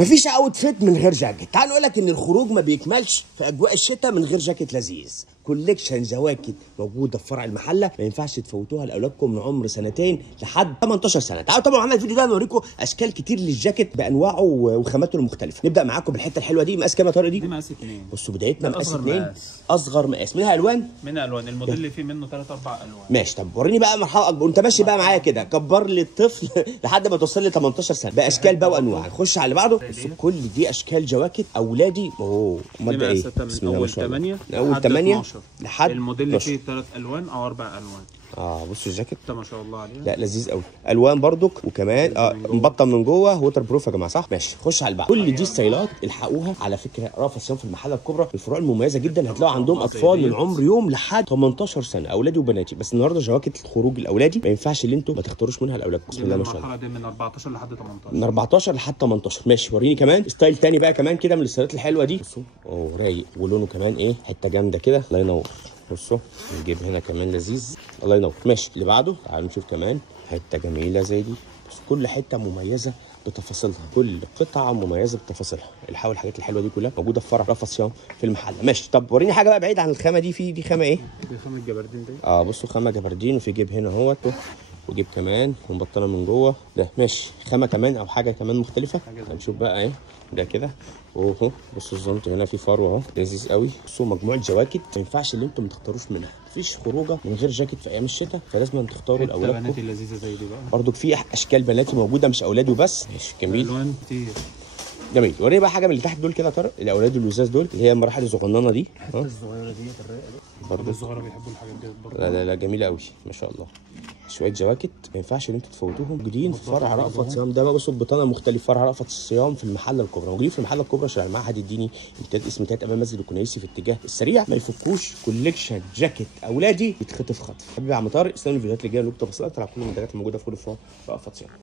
مفيش اوتفيت من غير جاكيت. تعال نقول لك ان الخروج ما بيكملش في اجواء الشتاء من غير جاكيت لذيذ. كوليكشن جواكت موجوده في فرع المحله، ما ينفعش تفوتوها لاولادكم من عمر سنتين لحد 18 سنه. تعالوا طبعا معانا الفيديو ده نوريكم اشكال كتير للجاكيت بانواعه وخاماته المختلفه. نبدا معاكم بالحته الحلوه دي. مقاس كام يا طارق دي؟ دي مقاس 2. بصوا بدايتنا مقاس 2، اصغر مقاس. منها الوان؟ منها الوان. الموديل اللي فيه منه 3 4 الوان. ماشي. طب وريني بقى مرحله اكبر، انت ماشي بقى معايا كده، كبر لي الطفل لحد ما توصل لي 18 سنه باشكال بقى وانواع. نخش على اللي بعده. بصوا كل دي اشكال جواكت اولادي. امال ده ايه؟ بسم الله ما شاء الله. من اول 8 لحد الموديل اللي فيه 3 الوان او 4 الوان. بصوا الجاكيت ما شاء الله عليه. لا لذيذ قوي. الوان برضك، وكمان مبطن من جوه، ووتر بروف يا جماعه، صح؟ ماشي. خش على اللي بعده. كل دي ستايلات الحقوها على فكره رأفت صيام في المحله الكبرى. الفروع المميزه جدا هتلاقوا عندهم اطفال من عمر يوم لحد 18 سنه، اولادي وبناتي. بس النهارده جواكت الخروج الاولادي ما ينفعش اللي انتوا ما تختاروش منها لاولادكم. بسم الله ما شاء الله. دي من 14 لحد 18. من 14 لحد 18. ماشي. وريني كمان ستايل تاني بقى كمان كده من الستايلات الحلوه دي. بصوا رايق، ولونه كمان ايه، حته جامده كده. الله ينور. بصوا نجيب هنا كمان لذيذ. الله ينور. ماشي. اللي بعده تعالوا نشوف كمان حته جميله زي دي. بس كل حته مميزه بتفاصيلها، كل قطعه مميزه بتفاصيلها. الحاول الحاجات الحلوه دي كلها موجوده في فرع رأفت صيام في المحل. ماشي. طب وريني حاجه بقى بعيد عن الخامه دي. في دي خامه ايه؟ دي خامه جبردين دي. بصوا خامه جبردين، وفي جيب هنا اهوت، وجيب كمان ومبطنه من جوه. ده ماشي. خامه كمان او حاجه كمان مختلفه. هنشوف بقى ايه ده كده. بصوا الزنط هنا في فرو اهو لذيذ قوي. بصوا مجموعه جواكت ما ينفعش اللي انتم ما تختاروش منها. مفيش خروجه من غير جاكيت في ايام الشتاء، فلازم تختاروا لاولادكم. البنات اللذيذه زي دي بقى برضو في اشكال بناتي موجوده، مش اولادي وبس. ماشي جميل. الوان كتير. جميل. وريني بقى حاجه من اللي تحت دول كده يا طارق، الاولاد اللزاز دول اللي هي المراحل الصغننه دي. الصغيره ديت الرايقه دي برضه. الصغيره بيحبوا الحاجات دي برضه. لا جميله قوي ما شاء الله. شويه جواكت ما ينفعش ان انتوا تفوتوهم. موجودين في فرع رأفت صيام ده بقى. بصوا البطانه مختلف. فرع رأفت الصيام في المحله الكبرى. موجودين في المحله الكبرى شارع المعهد الديني، امتداد اسم تلات امام مسجد الكنيسي في اتجاه السريع. ما يفكوش كوليكشن جاكيت اولادي يتخطف خطف. حبيبي يا عم طارق، استنوا الفيديوهات اللي جايه اللي تفاصيل اكتر على كل المنتجات الموجوده في كل فروع رأفت صيام.